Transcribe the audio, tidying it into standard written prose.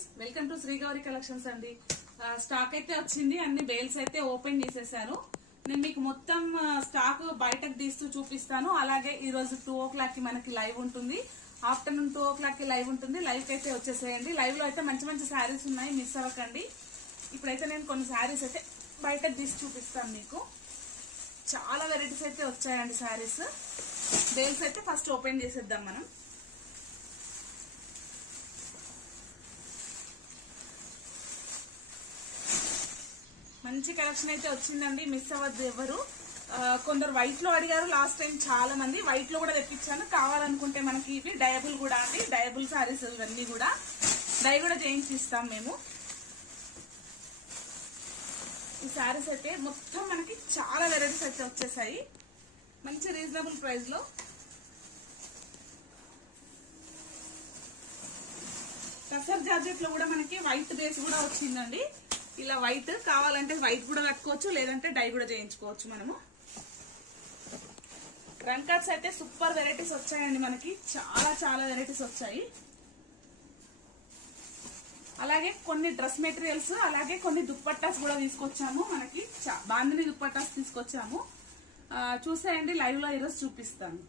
Friends, welcome to Shri Gauri collections అండి. Stock అయితే వచ్చింది, అన్ని బేల్స్ అయితే ఓపెన్ చేసేసారు. నేను మీకు మొత్తం స్టాక్ బయటకు తీస్తూ చూపిస్తాను. అలాగే ఈ రోజు 2 o'clock కి మనకి లైవ్ ఉంటుంది. ఆఫ్టర్నూన్ 2 o'clock కి లైవ్ ఉంటుంది. లైవ్ కి అయితే వచ్చేసేయండి. లైవ్ లో అయితే మంచి మంచి శారీస్ ఉన్నాయి, మిస్ అవ్వకండి. ఇప్పుడైతే నేను కొన్ని శారీస్ అయితే బయటకు తీసి చూపిస్తాను మీకు. చాలా వెరైటీస్ అయితే వచ్చాయండి శారీస్. బేల్స్ అయితే ఫస్ట్ ఓపెన్ చేసేద్దాం మనం. మంచి కలెక్షన్ అయితే వచ్చిందండి, మిస్ అవ్వద్దు ఎవరు. కొందరు వైట్ లో అడిగారు లాస్ట్ టైం, చాలా మంది వైట్ లో కూడా తెప్పించాను. కావాలనుకుంటే మనకి ఇవి డయబుల్ కూడా అండి, డయబుల్ సారీస్ ఇవన్నీ కూడా డై కూడా చేయించి ఇస్తాం మేము. ఈ సారీస్ అయితే మొత్తం మనకి చాలా వెరైటీస్ అయితే వచ్చేసాయి, మంచి రీజనబుల్ ప్రైస్ లో. టసర్ జార్జెట్ లో కూడా మనకి వైట్ బేస్ కూడా వచ్చిందండి. ఇలా వైట్ కావాలంటే వైట్ కూడా కట్టుకోవచ్చు, లేదంటే డై కూడా చేయించుకోవచ్చు మనము. రన్ కట్స్ అయితే సూపర్ వెరైటీస్ వచ్చాయండి మనకి, చాలా చాలా వెరైటీస్ వచ్చాయి. అలాగే కొన్ని డ్రెస్ మెటీరియల్స్, అలాగే కొన్ని దుప్పట్టాస్ కూడా తీసుకొచ్చాము. మనకి బాందిని దుప్పట్టాస్ తీసుకొచ్చాము, చూసేయండి. లైవ్ లో ఈరోజు చూపిస్తాను.